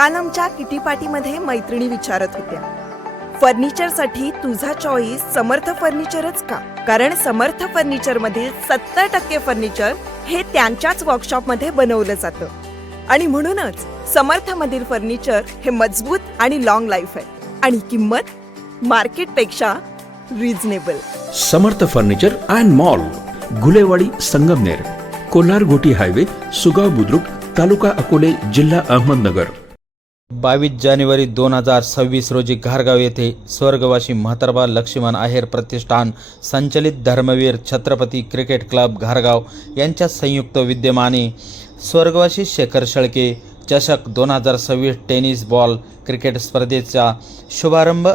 काल आमच्या किटी पार्टीमध्ये मैत्रिणी विचारत होत्या, फर्निचरसाठी तुझा चॉईस समर्थ फर्निचरच का? कारण समर्थ फर्निचर मधील 70% फर्निचर हे त्यांच्याच वर्कशॉपमध्ये बनवलं जातं आणि म्हणूनच समर्थ मधील फर्निचर हे मजबूत आणि लॉंग लाईफ आहे आणि किंमत मार्केटपेक्षा reasonable. Samarth furniture and mall, Gulewadi, Sangamner, Kolar गोटी हायवे, सुगाव बुद्रुक, तालुका अकोले, जिल्हा अहमदनगर. 22 जानेवारी 2026 रोजी घारगाव येथे स्वर्गवासी म्हातारबा लक्ष्मण आहेर प्रतिष्ठान संचलित धर्मवीर छत्रपती क्रिकेट क्लब घारगाव यांच्या संयुक्त विद्यमाने स्वर्गवासी शेखर शेळके चषक 2026 टेनिस बॉल क्रिकेट स्पर्धेचा शुभारंभ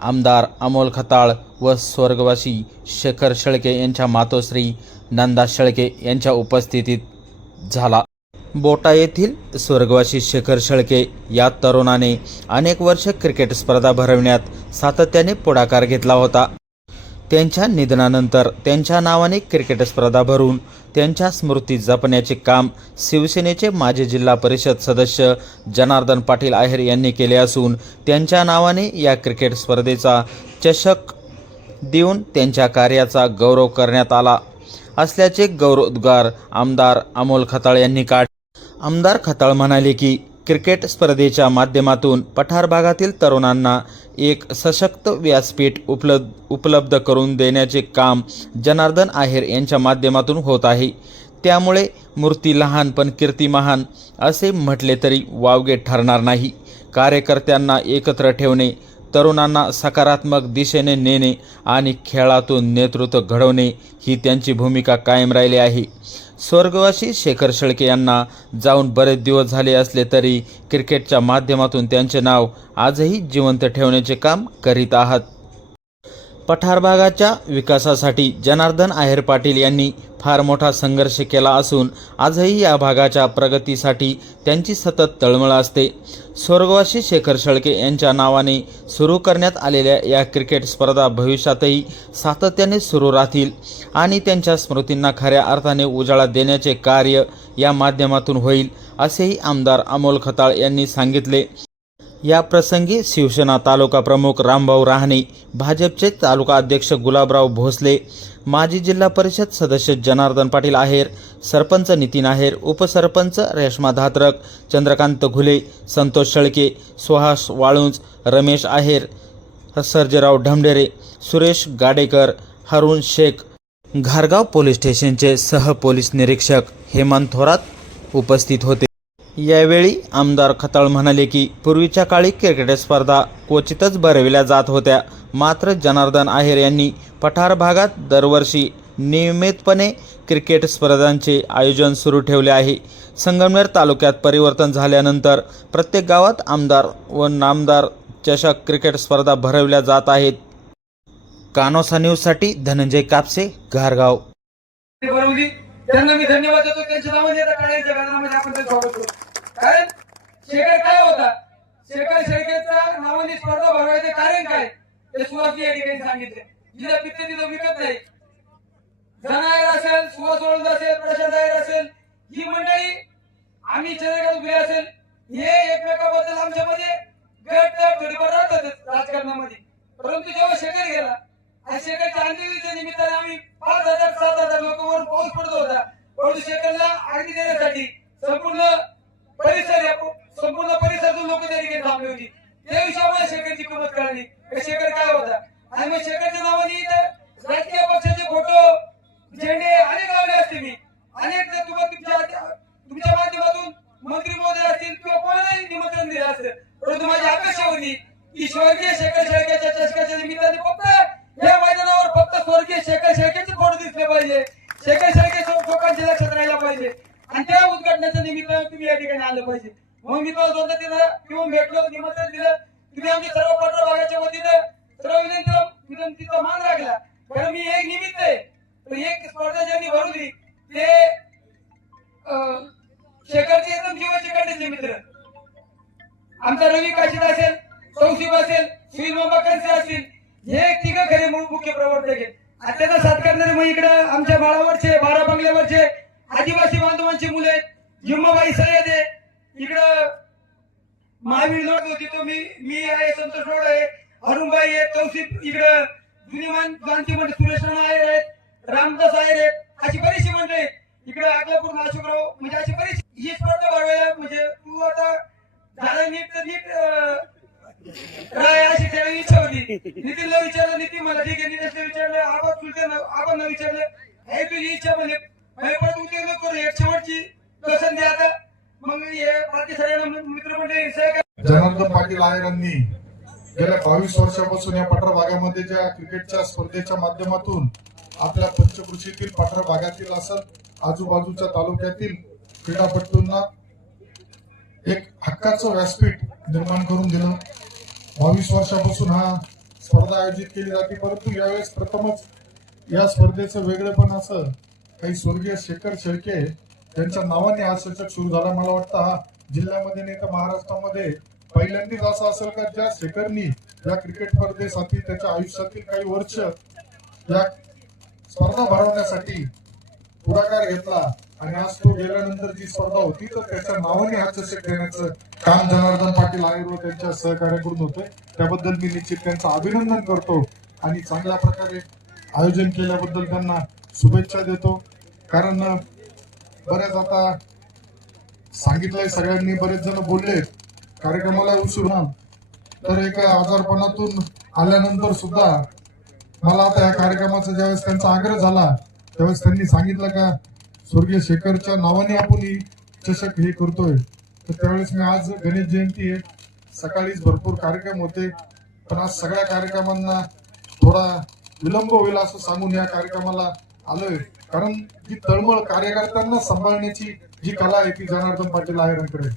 आमदार अमोल खताळ व स्वर्गवासी शेखर शेळके यांच्या मातोश्री नंदा शेळके यांच्या उपस्थितीत झाला. बोटा येथील स्वर्गवासी शेखर शेळके या तरुणाने अनेक वर्ष क्रिकेट स्पर्धा भरविण्यात सातत्याने पुढाकार घेतला होता. त्यांच्या निधनानंतर त्यांच्या नावाने क्रिकेट स्पर्धा भरून त्यांच्या स्मृती जपण्याचे काम शिवसेनेचे माजी जिल्हा परिषद सदस्य जनार्दन पाटील आहेर यांनी केले असून त्यांच्या नावाने या क्रिकेट स्पर्धेचा चषक देऊन त्यांच्या कार्याचा गौरव करण्यात आला असल्याचे गौरवोद्गार आमदार अमोल खताळ यांनी काढले. आमदार खताळ म्हणाले की क्रिकेट स्पर्धेच्या माध्यमातून पठार भागातील तरुणांना एक सशक्त व्यासपीठ उपलब्ध करून देण्याचे काम जनार्दन आहेर यांच्या माध्यमातून होत आहे. त्यामुळे मूर्ती लहान पण कीर्ती महान असे म्हटले तरी वावगे ठरणार नाही. कार्यकर्त्यांना एकत्र ठेवणे, तरुणांना सकारात्मक दिशेने नेणे आणि खेळातून नेतृत्व घडवणे ही त्यांची भूमिका कायम राहिली आहे. स्वर्गवासी शेखर शेळके यांना जाऊन बरेच दिवस झाले असले तरी क्रिकेटच्या माध्यमातून त्यांचे नाव आजही जिवंत ठेवण्याचे काम करीत आहात. पठार भागाच्या विकासासाठी जनार्दन आहेर पाटील यांनी फार मोठा संघर्ष केला असून आजही या भागाच्या प्रगतीसाठी त्यांची सतत तळमळ असते. स्वर्गवासी शेखर शेळके यांच्या नावाने सुरू करण्यात आलेल्या या क्रिकेट स्पर्धा भविष्यातही सातत्याने सुरू राहतील आणि त्यांच्या स्मृतींना खऱ्या अर्थाने उजाळा देण्याचे कार्य या माध्यमातून होईल असेही आमदार अमोल खताळ यांनी सांगितले. या प्रसंगी शिवसेना तालुका प्रमुख रामभाऊ राहणे, भाजपचे तालुका अध्यक्ष गुलाबराव भोसले, माजी जिल्हा परिषद सदस्य जनार्दन पाटील आहेर, सरपंच नितीन आहेर, उपसरपंच रेश्मा धात्रक, चंद्रकांत घुले, संतोष शेळके, सुहास वाळुंज, रमेश आहेर, सर्जेराव ढमढेरे, सुरेश गाडेकर, हरुण शेख, घारगाव पोलीस स्टेशनचे सह पोलीस निरीक्षक हेमंत थोरात उपस्थित होते. यावेळी आमदार खताळ म्हणाले की पूर्वीच्या काळी क्रिकेट स्पर्धा क्वचितच भरविल्या जात होत्या, मात्र जनार्दन आहेर यांनी पठार भागात दरवर्षी नियमितपणे क्रिकेट स्पर्धांचे आयोजन सुरू ठेवले आहे. संगमनेर तालुक्यात परिवर्तन झाल्यानंतर प्रत्येक गावात आमदार व नामदार चषक क्रिकेट स्पर्धा भरवल्या जात आहेत. कानोसा न्यूजसाठी धनंजय कापसे, घारगाव. त्यांना मी धन्यवाद देतो. त्यांच्या नावाने काळाच्या गाण्यामध्ये आपण त्यांचं स्वागत करू. कारण शेखर काय होता, शेखर शेळकेच्या नावाने स्पर्धा भरवायचे कारण काय ते सुहास या ठिकाणी सांगितले. जिला पित्ते तिथं विकत नाही. जनायर असेल, सुहास वळून असेल, प्रशांत आयर असेल, ही मंडळी आम्ही चंद्रकांत घुले असेल, हे एकमेकाबद्दल आमच्यामध्ये गट थोडीफार राहतातच राजकारणामध्ये. परंतु जेव्हा शेखर गेला आणि शेखरच्या अंत्यविधीच्या निमित्ताने आम्ही 5,000-7,000 लोकांवर पाऊस पडत होता, परंतु शेखरला अगदी देण्यासाठी संपूर्ण परिसरातून लोक त्या ठिकाणी थांबली होती. त्या विषयामध्ये शेखरची किंमत कळली, शेखर काय होता. आणि मग शेखरच्या नावाने राजकीय पक्षाचे फोटो, झेंडे अनेक लावले असते. मी अनेक तुमच्या माध्यमातून मंत्री महोदय असतील किंवा कोणालाही निमंत्रण दिलं असतं, परंतु माझी अपेक्षा होती की स्वर्गीय शेखर शेळकेच्या चषकाच्या निमित्ताने फक्त या मैदानावर फक्त स्वर्गीय शेखर शेळकेचे फोटो दिसले पाहिजे, शेखर शेळके लोकांच्या लक्षात राहिला पाहिजे आणि त्या उद्घाटनाच्या निमित्ताने तुम्ही या ठिकाणी आलं पाहिजे. मग मी तुम्हाला दोनदा तिथं भेटलो, निमंत्रण दिलं. तुम्ही आमच्या सर्व पठार भागाच्या वतीनं सर्व विनंतीचा मान राखला. कारण मी एक निमित्त आहे, तर एक स्पर्धा ज्यांनी भरवली ते शेखरचे एकदम जीवाचे कंडेचे मित्र आमचा रवी काशीद असेल, सौशिब असेल, सुनील बाबा कंसे असतील, हे तिघ खरे मुख्य प्रवर्तक आहेत. आणि त्याचा साथ करणारे मग इकडं आमच्या बाळावरचे, बारा बंगल्यावरचे आदिवासी बांधवांची मुले आहेत, जुम्माबाई सय्यद आहे, इकडं महावीर लोक होती तो मी आहे, संतोष रोड आहे, अरुणबाई आहे, तौसिफ इकडं जुनीमान गांधी म्हणजे सुरेश राणा आयर आहेत, रामदास आयर आहेत, अशी बरीचशी मंडळी आहेत इकडे. अकलापूर अशोकराव म्हणजे अशी बरीच ही स्पर्धा भरवायला म्हणजे तू आता झालं नीट तर नीट राय अशी त्यावेळी इच्छा होती. नितीनला विचारलं, नितीन मला ठीक आहे, नितेशला विचारलं, आबाद चुलते आबांना विचारलं, हे तुझी इच्छा म्हणजे परत उद्योग करू एक शेवटची पसंती आता मग हे बाकी सगळ्यांना मित्रमंडळी सहकार्य. जनार्दन पाटील आयरांनी गेल्या 22 वर्षापासून या पठार भागामध्ये ज्या क्रिकेटच्या स्पर्धेच्या माध्यमातून आपल्या पंचकृषीतील पठार भागातील असेल आजूबाजूच्या तालुक्यातील क्रीडापटूंना एक हक्काचं व्यासपीठ निर्माण करून दिलं. 22 वर्षापासून हा स्पर्धा आयोजित केली जाते, परंतु यावेळेस प्रथमच या स्पर्धेचं वेगळेपण असं काही स्वर्गीय शेखर शेळके यांच्या नावाने हा सचक सुरू झाला. मला वाटतं हा जिल्ह्यामध्ये नाही तर महाराष्ट्रामध्ये पहिल्यांदाच असं असेल का ज्या शेखरनी या क्रिकेट स्पर्धेसाठी त्याच्या आयुष्यातील काही वर्ष या स्पर्धा भरवण्यासाठी पुढाकार घेतला आणि आज तो गेल्यानंतर जी स्पर्धा होती तर त्याच्या नावाने हा चषक देण्याचं काम जनार्दन पाटील आयर व त्यांच्या सहकार्याकडून होतंय. त्याबद्दल मी निश्चित त्यांचं अभिनंदन करतो आणि चांगल्या प्रकारे आयोजन केल्याबद्दल त्यांना शुभेच्छा देतो. कारण बरेच आता सांगितलंय सगळ्यांनी, बरेच जण बोलले कार्यक्रमाला उशीर तर एका आजारपणातून आल्यानंतर सुद्धा मला आता या कार्यक्रमाचा ज्यावेळेस त्यांचा आग्रह झाला त्यावेळेस त्यांनी सांगितलं का स्वर्गीय शेखरच्या नावाने आपण ही चषक हे करतोय. तर त्यावेळेस मी आज गणेश जयंती आहे, सकाळीच भरपूर कार्यक्रम होते, पण आज सगळ्या कार्यक्रमांना थोडा विलंब होईल असं सांगून या कार्यक्रमाला आलोय. कारण जी तळमळ कार्यकर्त्यांना सांभाळण्याची जी कला आहे ती जनार्दन पाटील आयरांकडे.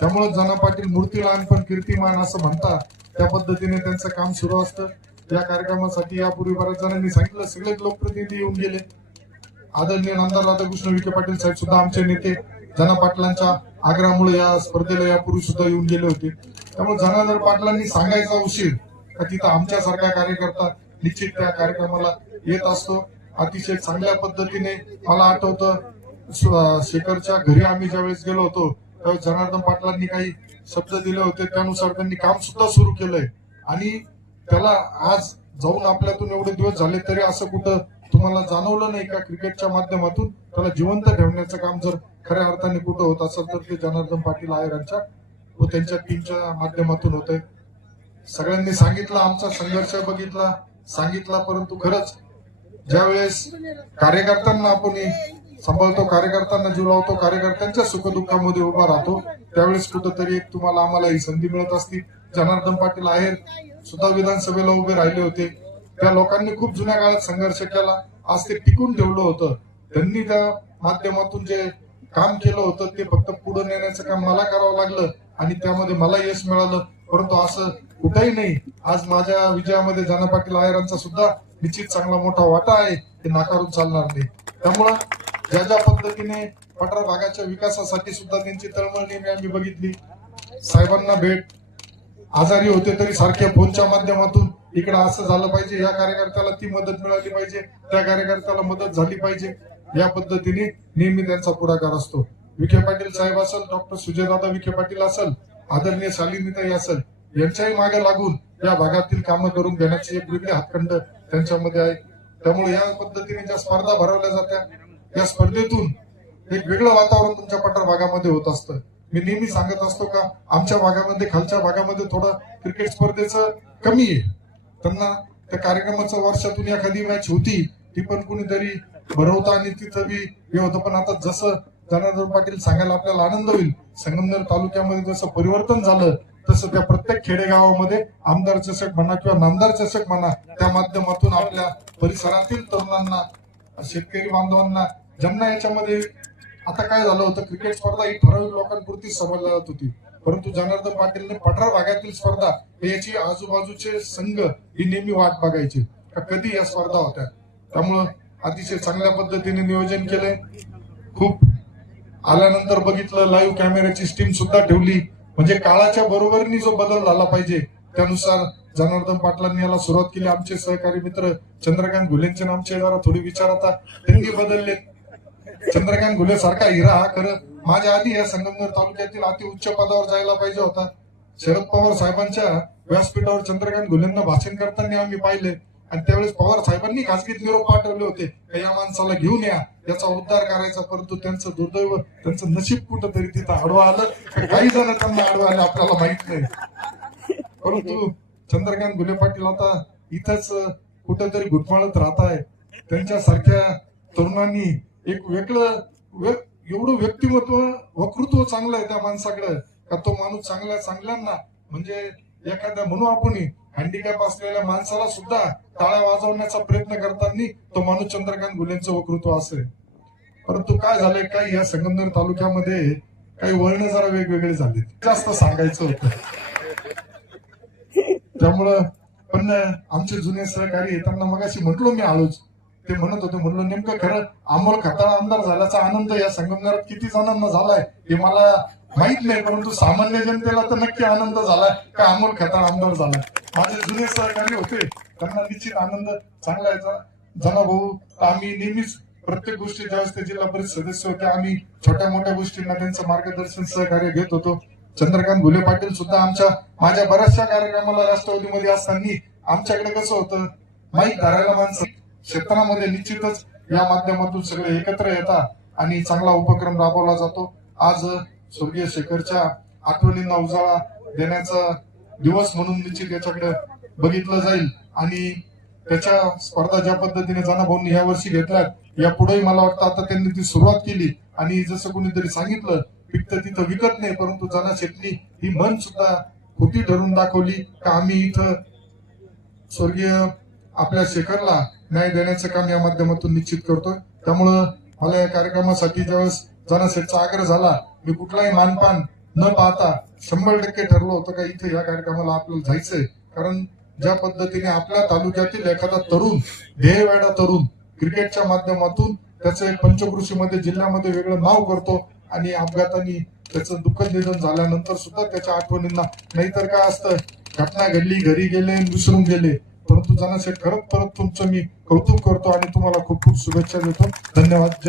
त्यामुळे जना पाटील मूर्ती लहान पण कीर्तिमान असं म्हणतात, त्या पद्धतीने त्यांचं काम सुरू असतं. या कार्यक्रमासाठी यापूर्वी बऱ्याच जणांनी सांगितलं सगळेच लोकप्रतिनिधी येऊन गेले. आदरणीय नामदार राधाकृष्ण विखे पाटील साहेब सुद्धा आमचे नेते जना पाटलांच्या आग्रहामुळे या स्पर्धेला यापूर्वी सुद्धा येऊन गेले होते. त्यामुळे जनार्दन पाटलांनी सांगायचा उशीर का तिथं आमच्यासारखा कार्यकर्ता निश्चित त्या कार्यक्रमाला येत असतो. अतिशय चांगल्या पद्धतीने मला आठवतं शेखरच्या घरी आम्ही ज्यावेळेस गेलो होतो त्यावेळेस जनार्दन पाटलांनी काही शब्द दिले होते, त्यानुसार त्यांनी काम सुद्धा सुरू केलंय. आणि त्याला आज जाऊन आपल्यातून एवढे दिवस झाले तरी असं कुठं तुम्हाला जाणवलं नाही का क्रिकेटच्या माध्यमातून त्याला जिवंत ठेवण्याचं काम जर खऱ्या अर्थाने कुठं होत असेल तर ते जनार्दन पाटील आयरांच्या व त्यांच्या टीमच्या माध्यमातून होत आहे. सगळ्यांनी सांगितलं, आमचा संघर्ष बघितला सांगितला, परंतु खरंच ज्यावेळेस कार्यकर्त्यांना आपण सांभाळतो, कार्यकर्त्यांना जीव लावतो, कार्यकर्त्यांच्या सुखदुःखामध्ये उभा राहतो, त्यावेळेस कुठंतरी एक तुम्हाला आम्हाला ही संधी मिळत असती. जनार्दन पाटील आहेर सुद्धा विधानसभेला उभे राहिले होते. त्या लोकांनी खूप जुन्या काळात संघर्ष केला, आज ते टिकून ठेवलं होतं. त्यांनी त्या माध्यमातून जे काम केलं होतं ते फक्त पुढे नेण्याचं काम मला करावं लागलं आणि त्यामध्ये मला यश मिळालं. परंतु असं कुठेही नाही, आज माझ्या विजयामध्ये जना पाटील आयरांचा सुद्धा निश्चित चांगला मोठा वाटा आहे, हे नाकारून चालणार नाही. त्यामुळं ज्या ज्या पद्धतीने पठार भागाच्या विकासासाठी सुद्धा त्यांची तळमळ नेहमी आम्ही बघितली. साहेबांना भेट, आजारी होते तरी सारख्या फोनच्या माध्यमातून इकडे असं झालं पाहिजे, या कार्यकर्त्याला ती मदत मिळाली पाहिजे, त्या कार्यकर्त्याला मदत झाली पाहिजे, या पद्धतीने नेहमी त्यांचा पुढाकार असतो. विखे पाटील साहेब असेल, डॉक्टर सुजयदादा विखे पाटील असेल, आदरणीय शालिनीताई असेल, यांच्याही मागे लागून या भागातील कामं करून घेण्याची एक वेगळी हातखंड त्यांच्यामध्ये आहे. त्यामुळे या पद्धतीने ज्या स्पर्धा भरवल्या जात्या या स्पर्धेतून एक वेगळं वातावरण तुमच्या पठार भागामध्ये होत असतं. मी नेहमी सांगत असतो का आमच्या भागामध्ये खालच्या भागामध्ये थोडं क्रिकेट स्पर्धेचं कमी आहे. त्यांना त्या कार्यक्रमाचं वर्षातून एखादी मॅच होती ती पण कुणीतरी भरवतं आणि तिथं बी हे होतं. पण आता जसं जनार्दन पाटील सांगायला आपल्याला आनंद होईल, संगमनेर तालुक्यामध्ये जसं परिवर्तन झालं तसं त्या प्रत्येक खेडेगावामध्ये आमदार चषक म्हणा किंवा नामदार चषक म्हणा त्या माध्यमातून आपल्या परिसरातील तरुणांना, शेतकरी बांधवांना, ज्यांना याच्यामध्ये आता काय झालं होतं, क्रिकेट स्पर्धा ही ठराविक लोकांपुरती समजली जात होती, परंतु जनार्दन पाटीलने पठार भागातील स्पर्धा याची आजूबाजूचे संघ ही नेहमी वाट बघायची का कधी या स्पर्धा होत्या. त्यामुळं अतिशय चांगल्या पद्धतीने नियोजन केलंय. खूप आल्यानंतर बघितलं लाईव्ह कॅमेऱ्याची स्टीम सुद्धा ठेवली, म्हणजे काळाच्या बरोबरीने जो बदल झाला पाहिजे त्यानुसार जनार्दन पाटलांनी याला सुरुवात केली. आमचे सहकारी मित्र चंद्रकांत घुलेंचे नामचे जरा थोडी विचार आता त्यांनी बदलले. चंद्रकांत घुले सारखा हिरा हा खरं माझ्या आधी या संगमनेर तालुक्यातील अति उच्च पदावर जायला पाहिजे होता, शरद पवार साहेबांच्या व्यासपीठावर चंद्रकांत घुलेंना भाषण करताना आम्ही पाहिले आणि त्यावेळेस पवार साहेबांनी खासगीत निरोप पाठवले होते का या माणसाला घेऊन या, याचा उद्धार करायचा. परंतु त्यांचं दुर्दैव, त्यांचं नशीब कुठंतरी तिथं आडवा आलं. काही जण त्यांना आडवा आले आपल्याला माहित नाही. परंतु चंद्रकांत घुले पाटील आता इथंच कुठंतरी घुटमळत राहत आहे. त्यांच्यासारख्या तरुणांनी एक वेगळं एवढं व्यक्तिमत्व, वक्तृत्व चांगलं आहे त्या माणसाकडे का तो माणूस चांगल्यांना म्हणजे एखाद्या म्हणू आपण हँडिकॅप असलेल्या माणसाला सुद्धा टाळ्या वाजवण्याचा प्रयत्न करताना तो माणूस चंद्रकांत घुलेंचं वक्तृत्व असेल. परंतु काय झालंय, काही या संगमनेर तालुक्यामध्ये काही वळण जरा वेगवेगळे झाले, जास्त सांगायचं होतं. त्यामुळं पण आमचे जुने सहकारी त्यांना मगाशी म्हटलो मी आलोच, ते म्हणत होते, म्हणलं नेमकं खरं अमोल खताळ आमदार झाल्याचा आनंद या संगमनेरात किती जणांना झालाय हे मला माहित नाही, परंतु सामान्य जनतेला तर नक्की आनंद झालाय का अमोल खताळ आमदार झालाय. माझे जुने सहकारी होते त्यांना निश्चित आनंद चांगला यायचा. जनाभाऊ आम्ही नेहमीच प्रत्येक गोष्टी ज्यावेळेस ते जिल्हा परिषद सदस्य होते आम्ही छोट्या मोठ्या गोष्टींना त्यांचं मार्गदर्शन सहकार्य घेत होतो. चंद्रकांत घुले पाटील सुद्धा माझ्या बऱ्याचशा कार्यक्रमाला राष्ट्रवादीमध्ये असताना आमच्याकडे कसं होतं, माईक धरायला माणसं क्षेत्रामध्ये निश्चितच या माध्यमातून सगळे एकत्र येतात आणि चांगला उपक्रम राबवला जातो. आज स्वर्गीय शेखरच्या आठवणींना उजाळा देण्याचा दिवस म्हणून निश्चित याच्याकडे बघितलं जाईल आणि त्याच्या स्पर्धा ज्या पद्धतीने जनाभाऊंनी या वर्षी घेतल्यात, यापुढेही मला वाटतं आता त्यांनी ती सुरुवात केली आणि जसं कोणीतरी सांगितलं पिकतं तिथं विकत नाही, परंतु जना शेटणी ही मन सुद्धा खोटी ठरून दाखवली का आम्ही इथं स्वर्गीय आपल्या शेखरला न्याय देण्याचं काम या माध्यमातून निश्चित करतोय. त्यामुळं मला या कार्यक्रमासाठी ज्यावेळेस जना शेठचा आग्रह झाला, मी कुठलाही मानपान न पाहता 100% ठरलं होतं का इथे या कार्यक्रमाला आपल्याला जायचंय. कारण ज्या पद्धतीने आपल्या तालुक्यातील एखादा तरुण, ध्येयवेडा तरुण क्रिकेटच्या माध्यमातून त्याचं एक पंचकृषीमध्ये जिल्ह्यामध्ये वेगळं नाव करतो आणि अपघाताने त्याचं दुःखद निधन झाल्यानंतर सुद्धा त्याच्या आठवणींना, नाहीतर काय असतं, घटना घडली, घरी गेले, विसरून गेले. परंतु जना शेठ खरंच परत तुमचं मी कौतुक करतो आणि तुम्हाला खूप खूप शुभेच्छा देतो. धन्यवाद.